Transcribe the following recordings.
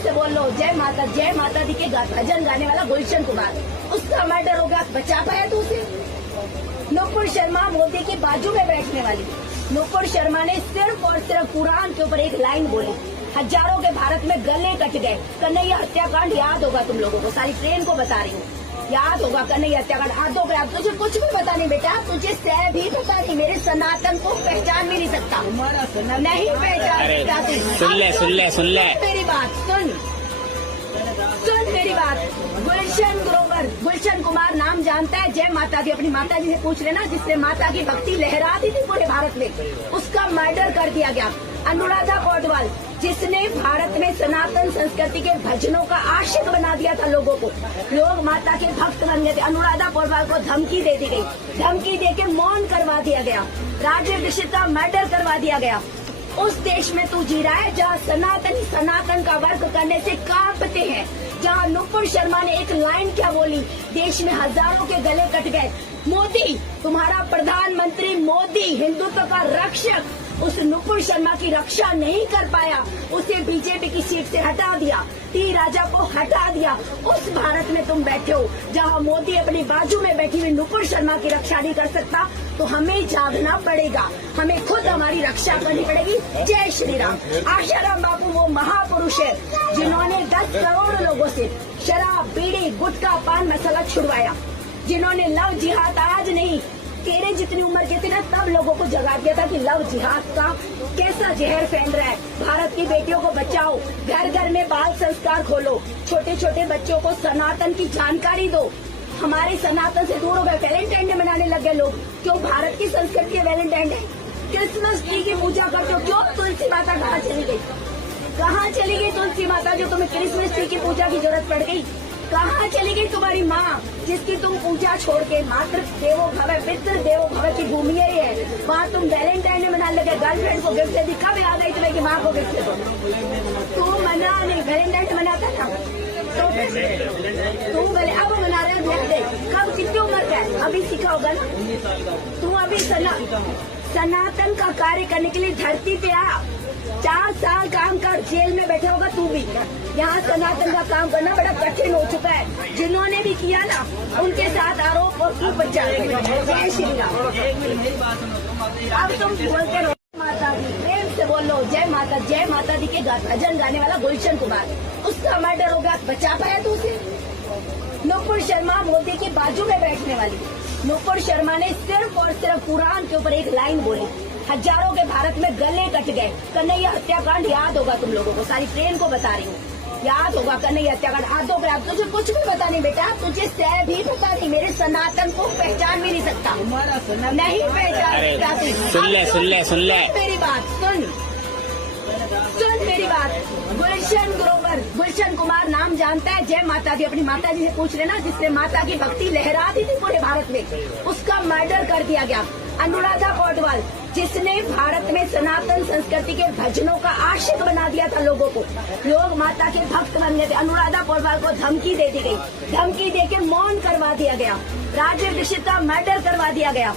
से बोल लो जय माता दी के भजन गाने वाला गुलशन कुमार, उसका मर्डर हो गया, बचा पाया तू उसे? नुपुर शर्मा मोदी के बाजू में बैठने वाली, नुपुर शर्मा ने सिर्फ और सिर्फ कुरान के ऊपर एक लाइन बोली, हजारों के भारत में गले कट गए। कन्हैया हत्याकांड याद होगा तुम लोगों को, सारी ट्रेन को बता रही हूँ, याद होगा कन्हैया हत्याकांड। हाथों पे आप, तुझे कुछ भी पता नहीं बेटा, तुझे सह भी पता नहीं, मेरे सनातन को पहचान भी नहीं सकता, नहीं पहचान सकता। सुन ले मेरी बात सुन मेरी बात। गुलशन कुमार नाम जानता है, जय माता दी, अपनी माता जी से पूछ लेना, जिसने माता की भक्ति लहरा दी थी पूरे भारत में, उसका मर्डर कर दिया गया। अनुराधा पौडवाल, जिसने भारत में सनातन संस्कृति के भजनों का आशिक बना दिया था लोगों को, लोग माता के भक्त बन गए थे। अनुराधा पौडवाल को धमकी दे दी गई, धमकी देके मौन करवा दिया गया, राजीव दीक्षित का मर्डर करवा दिया गया। उस देश में तू जी रहा है जहाँ सनातन का वर्क करने से कांपते हैं, जहाँ नुपुर शर्मा ने एक लाइन क्या बोली, देश में हजारों के गले कट गए। मोदी, तुम्हारा प्रधानमंत्री मोदी हिंदुत्व का रक्षक, उस नुपुर शर्मा की रक्षा नहीं कर पाया, उसे बीजेपी की सीट से हटा दिया, टी राजा को हटा दिया। उस भारत में तुम बैठे हो जहां मोदी अपनी बाजू में बैठी हुई नुपुर शर्मा की रक्षा नहीं कर सकता, तो हमें जागना पड़ेगा, हमें खुद हमारी रक्षा करनी पड़ेगी। जय श्री राम। आशाराम बापू वो महापुरुष है जिन्होंने 10 करोड़ लोगों से शराब, बीड़ी, गुटखा, पान मसाला छुड़वाया, जिन्होंने लव जिहाद आज नहीं, तेरे जितनी उम्र के थे ना, तब लोगों को जगा दिया था कि लव जिहाद का कैसा जहर फैल रहा है। भारत की बेटियों को बचाओ, घर घर में बाल संस्कार खोलो, छोटे छोटे बच्चों को सनातन की जानकारी दो। हमारे सनातन से दूर हो गए, वैलेंटाइन डे मनाने लग गए लोग। क्यों? भारत की संस्कृति है वैलेंटाइन डे। क्रिसमस ट्री की पूजा करते हो, क्यों? तुलसी माता कहाँ चली गई? कहाँ चली गई तुलसी माता जो तुम्हें क्रिसमस ट्री की पूजा की जरूरत पड़ गई? कहाँ चली गई तुम्हारी माँ जिसकी तुम पूजा छोड़ के, मातृ देवो भव पितृ देवो भव की भूमि है, वहाँ तुम वैलेंटाइन डे मनाने लगे, गर्लफ्रेंड को गिफ्ट दे दी। कब याद आई तुम्हें कि माँ को गिफ्ट दो? तू मना नहीं, वैलेंटाइन डे मनाता था तो तू बोले अब मना रहे, ध्यान दे। कब, कितनी उम्र का है? अभी सीखा होगा ना तू, अभी सनातन का कार्य करने के लिए धरती पे आ। 4 साल काम कर, जेल में बैठा होगा तू भी। यहाँ सनातन का काम करना बड़ा कठिन हो चुका है, जिन्होंने भी किया ना उनके साथ आरोप और खूब बच्चा। जय श्री राम। अब तुम बोलते रहो माता दी, प्रेम से बोलो जय माता दी के भजन गाने वाला गुलशन कुमार, उसका मर्डर हो गया, बचा पाया तू उसे? नुपुर शर्मा मोदी के बाजू में बैठने वाली, नुपुर शर्मा ने सिर्फ और सिर्फ कुरान के ऊपर एक लाइन बोली, हजारों के भारत में गले कट गए। कन्हैया हत्याकांड याद होगा तुम लोगों को, सारी ट्रेन को बता रही हूँ, याद होगा कन्हैया हत्याकांड। हाथों पे आप, तुझे कुछ भी पता नहीं बेटा, तुझे सह भी पता नहीं, मेरे सनातन को पहचान भी नहीं सकता, नहीं पहचान सकता। सुन ले मेरी बात सुन मेरी बात। गुलशन कुमार नाम जानता है, जय माता दी, अपनी माता जी से पूछ लेना, जिसने माता की भक्ति लहरा दी थी पूरे भारत में, उसका मर्डर कर दिया गया। अनुराधा पौडवाल, जिसने भारत में सनातन संस्कृति के भजनों का आशिक बना दिया था लोगों को, लोग माता के भक्त बन गए थे। अनुराधा पौडवाल को धमकी दे दी गई, धमकी देके मौन करवा दिया गया, राजीव दीक्षित का मर्डर करवा दिया गया।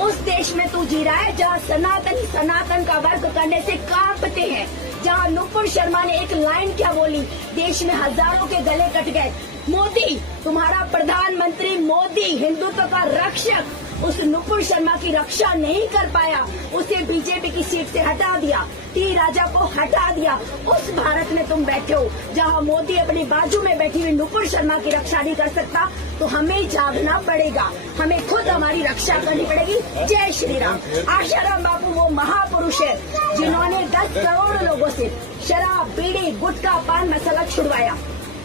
उस देश में तू जी रहा है जहाँ सनातन का वर्क करने से कांपते हैं, जहाँ नुपुर शर्मा ने एक लाइन क्या बोली, देश में हजारों के गले कट गए। मोदी, तुम्हारा प्रधानमंत्री मोदी हिंदुत्व का रक्षक, उस नुपुर शर्मा की रक्षा नहीं कर पाया, उसे बीजेपी की सीट से हटा दिया, टी राजा को हटा दिया। उस भारत में तुम बैठे हो जहाँ मोदी अपनी बाजू में बैठी हुई नुपुर शर्मा की रक्षा नहीं कर सकता, तो हमें जागना पड़ेगा, हमें खुद हमारी रक्षा करनी पड़ेगी। जय श्री राम। आशाराम बापू वो महापुरुष है जिन्होंने 10 करोड़ लोगों से शराब, बीड़ी, गुटखा, पान मसाला छुड़वाया,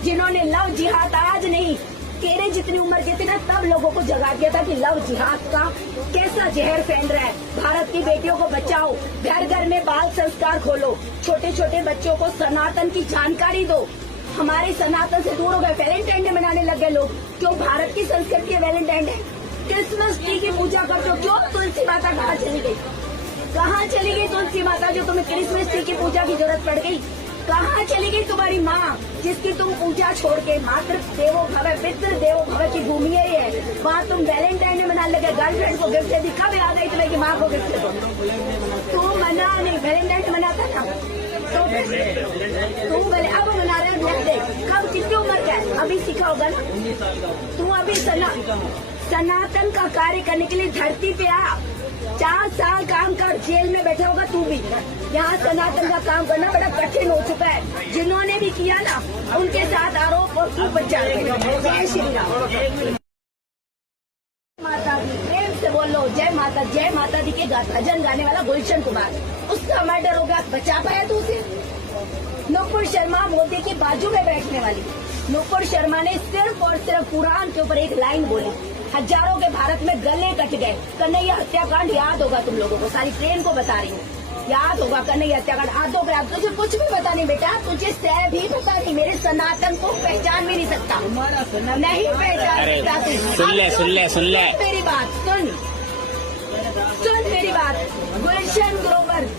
जिन्होंने लव जिहाद आज नहीं, तेरे जितनी उम्र के थे ना, तब लोगों को जगा दिया था कि लव जिहाद का कैसा जहर फैल रहा है। भारत की बेटियों को बचाओ, घर घर में बाल संस्कार खोलो, छोटे छोटे बच्चों को सनातन की जानकारी दो। हमारे सनातन से दूर हो गए, वैलेंटाइन डे मनाने लग गए लोग। क्यों? भारत की संस्कृति है वैलेंटाइन डे। क्रिसमस ट्री की पूजा करते हो, क्यों? तुलसी माता कहाँ चली गई? कहाँ चली गई तुलसी माता जो तुम्हें क्रिसमस ट्री की पूजा की जरूरत पड़ गई? कहाँ चली गई तुम्हारी माँ जिसकी तुम पूजा छोड़ के, मातृ देवो भव पितृ देवो भव की भूमि है, वहाँ तुम वैलेंटाइन डे मनाने लगे, गर्लफ्रेंड को गिफ्ट दे दी। कब याद आई तुम्हें कि माँ को गिफ्ट दो? तू मना नहीं, वैलेंटाइन डे मनाता था तो तू बोले अब मना रहे, सीखा होगा ना। तू अभी सनातन का कार्य करने के लिए धरती पे आ, 4 साल काम कर, जेल में बैठा होगा तू भी। यहाँ सनातन का काम करना बड़ा कठिन हो चुका है। जिन्होंने भी किया ना, उनके साथ आरोप और तू बचा। जय श्री राम। माता दी, प्रेम से बोलो जय माता दी के भजन गाने वाला गुलशन कुमार, उसका मर्डर हो गया, बचा पाया तू उसे। नुपुर शर्मा, मोदी के बाजू में बैठने वाली नुपुर शर्मा ने सिर्फ और सिर्फ कुरान के ऊपर एक लाइन बोली, हजारों के भारत में गले कट गए। कन्हैया हत्याकांड याद होगा तुम लोगों को, सारी ट्रेन को बता रही हूँ, याद होगा कन्हैया हत्याकांड। आधो ग्राम तुझे कुछ भी पता नहीं बेटा, तुझे सह भी पता नहीं, मेरे सनातन को पहचान भी नहीं सकता, नहीं पहचान सकता। सुन ले मेरी बात सुन मेरी बात।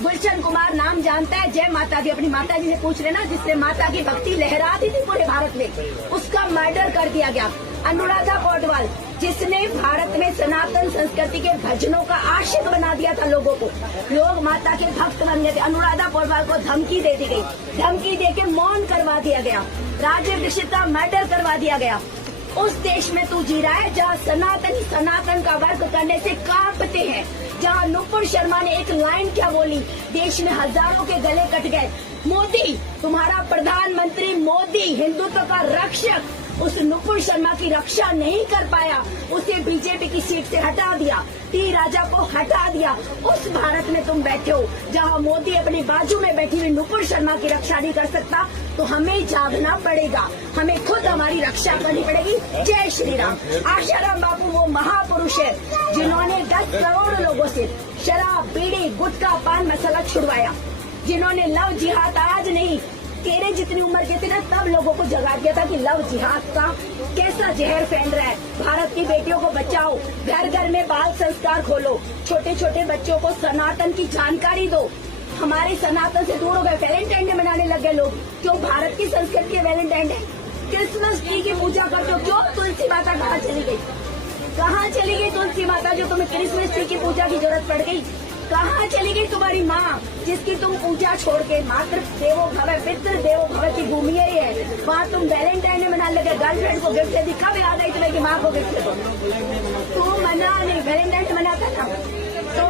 गुलशन कुमार नाम जानता है, जय माता दी अपनी माता जी से पूछ लेना, जिससे माता की भक्ति लहराती थी पूरे भारत में, उसका मर्डर कर दिया गया। अनुराधा पौडवाल, जिसने भारत में सनातन संस्कृति के भजनों का आशिक बना दिया था लोगों को, लोग माता के भक्त बन गए थे। अनुराधा पौडवाल को धमकी दे दी गई, धमकी दे के मौन करवा दिया गया, राजीव दीक्षित का मर्डर करवा दिया गया। उस देश में तू जी रहा है जहाँ सनातन का वर्क करने से कांपते हैं, जहाँ नुपुर शर्मा ने एक लाइन क्या बोली, देश में हजारों के गले कट गए। मोदी, तुम्हारा प्रधानमंत्री मोदी हिंदुत्व का रक्षक, उस नुपुर शर्मा की रक्षा नहीं कर पाया, उसे बीजेपी की सीट से हटा दिया, टी राजा को हटा दिया। उस भारत में तुम बैठे हो जहां मोदी अपनी बाजू में बैठी हुई नुपुर शर्मा की रक्षा नहीं कर सकता, तो हमें जागना पड़ेगा, हमें खुद हमारी रक्षा करनी पड़ेगी। जय श्री राम। आशाराम बापू वो महापुरुष है जिन्होंने 10 करोड़ लोगों से शराब, बीड़ी, गुटखा, पान मसाला छुड़वाया, जिन्होंने लव जिहाद आज नहीं, तेरे जितनी उम्र के थे ना, तब लोगों को जगा दिया था कि लव जिहाद का कैसा जहर फैल रहा है। भारत की बेटियों को बचाओ, घर घर में बाल संस्कार खोलो, छोटे छोटे बच्चों को सनातन की जानकारी दो। हमारे सनातन से दूर हो गए, वैलेंटाइन डे मनाने लग गए लोग। क्यों? भारत की संस्कृति है वैलेंटाइन डे। क्रिसमस ट्री की पूजा करते हो, क्यों? तुलसी माता कहाँ चली गई? कहाँ चली गई तुलसी माता जो तुम्हें क्रिसमस ट्री की पूजा की जरूरत पड़ गई? कहाँ चली गई तुम्हारी माँ जिसकी तुम पूजा छोड़ के, मातृ देवो भव पितृ देवो भव की भूमि है, वहाँ तुम वैलेंटाइन डे मनाने लगे, गर्लफ्रेंड को गिफ्ट दे, कब याद आई तुम्हें कि माँ को गिफ्ट दो? तू मना नहीं, वैलेंटाइन डे मनाता था तो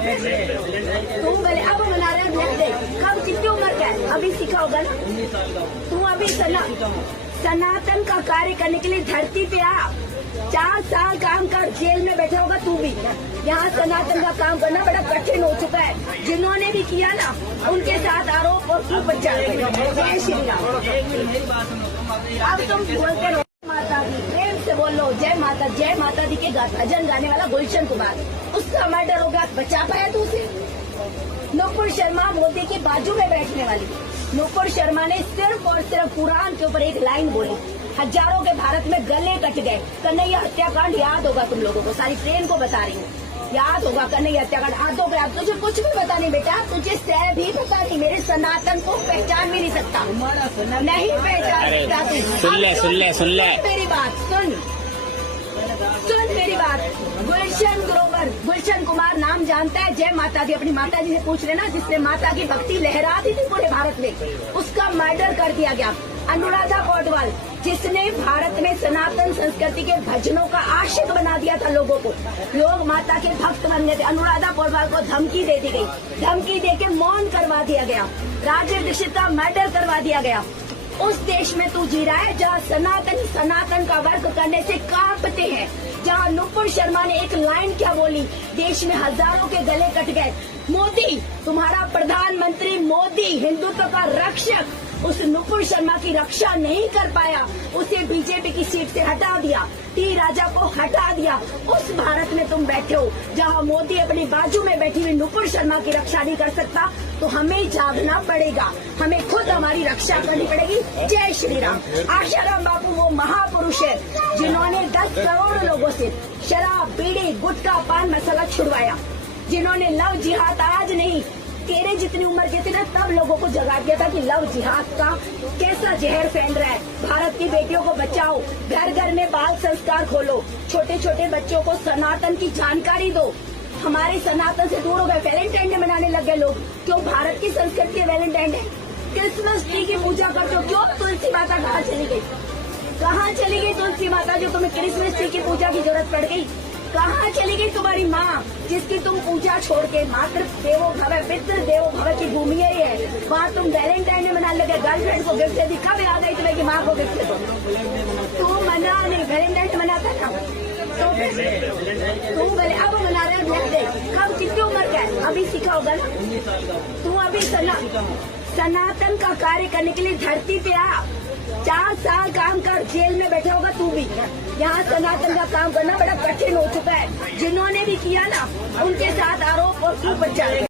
तू अब मना रहे गिफ्ट दे, कब? कितनी उम्र का है? अभी सीखा होगा ना। तू अभी सनातन का कार्य करने के लिए धरती पे आ, 4 साल काम कर, जेल में बैठा होगा तू भी। यहाँ सनातन का काम करना बड़ा कठिन हो चुका है। जिन्होंने भी किया ना, उनके साथ आरोप और तू बचा। जय श्री राम। अब तुम बोलते रहो माता दी, प्रेम से बोलो जय माता दी के भजन गाने वाला गुलशन कुमार, उसका मर्डर हो गया, बचा पाया तू उसे। नुपुर शर्मा, मोदी के बाजू में बैठने वाली नुपुर शर्मा ने सिर्फ और सिर्फ कुरान के ऊपर एक लाइन बोली, हजारों के भारत में गले कट गए। कन्हैया हत्याकांड याद होगा तुम लोगों को, सारी ट्रेन को बता रही हूँ, याद होगा कन्हैया हत्याकांड। आधो ग्राम तुझे कुछ भी पता नहीं बेटा, तुझे सह भी पता नहीं, मेरे सनातन को पहचान भी नहीं सकता, नहीं पहचान सकता। सुन ले मेरी बात सुन मेरी बात। गुलशन कुमार नाम जानता है, जय माता दी अपनी माता जी से पूछ लेना, जिससे माता की भक्ति लहराती थी पूरे भारत में, उसका मर्डर कर दिया गया। अनुराधा पौडवाल, जिसने भारत में सनातन संस्कृति के भजनों का आशिक बना दिया था लोगों को, लोग माता के भक्त बन गए थे। अनुराधा पौडवाल को धमकी दे दी गई, धमकी दे के मौन करवा दिया गया, राजीव दीक्षित का मर्डर करवा दिया गया। उस देश में तू जी रहा है जहाँ सनातन का वर्क करने से कांपते हैं, जहाँ नुपुर शर्मा ने एक लाइन क्या बोली, देश में हजारों के गले कट गए। मोदी, तुम्हारा प्रधानमंत्री मोदी हिंदुत्व का रक्षक, उस नुपुर शर्मा की रक्षा नहीं कर पाया, उसे बीजेपी की सीट से हटा दिया, टी राजा को हटा दिया। उस भारत में तुम बैठे हो जहाँ मोदी अपनी बाजू में बैठी हुई नुपुर शर्मा की रक्षा नहीं कर सकता, तो हमें जागना पड़ेगा, हमें खुद हमारी रक्षा करनी पड़ेगी। जय श्री राम। आशाराम बापू वो महापुरुष है जिन्होंने 10 करोड़ लोगों से शराब, बीड़ी, गुटखा, पान मसाला छुड़वाया, जिन्होंने लव जिहाद आज नहीं, तेरे जितनी उम्र के थे ना, तब लोगों को जगा दिया था कि लव जिहाद का कैसा जहर फैल रहा है। भारत की बेटियों को बचाओ, घर घर में बाल संस्कार खोलो, छोटे छोटे बच्चों को सनातन की जानकारी दो। हमारे सनातन से दूर हो गए, वैलेंटाइन डे मनाने लग गए लोग। क्यों? भारत की संस्कृति है वैलेंटाइन डे। क्रिसमस ट्री की पूजा करते हो, क्यों? तुलसी माता कहाँ चली गई? कहाँ चली गई तुलसी माता जो तुम्हें क्रिसमस ट्री की पूजा की जरूरत पड़ गई? कहाँ चली गई तुम्हारी माँ जिसकी तुम पूजा छोड़ के? मातृ देवो भव पितृ देवो भव की भूमि यही है। वहाँ तुम वैलेंटाइन में मनाने लगे, गर्लफ्रेंड को गिफ्ट दे दी। कब याद आई तुम्हें कि माँ को गिफ्ट दो? तू मना नहीं, वैलेंटाइन मनाता था तो तुम बोले अब मना रहे हो। कब कितनी उम्र का है? अभी सीखा होगा ना तू। अभी सनातन का कार्य करने के लिए धरती पे आ। 4 साल काम कर, जेल में बैठा होगा तू भी। यहाँ सनातन का काम करना बड़ा कठिन हो चुका है। जिन्होंने भी किया ना उनके साथ आरोप और तू बच्चा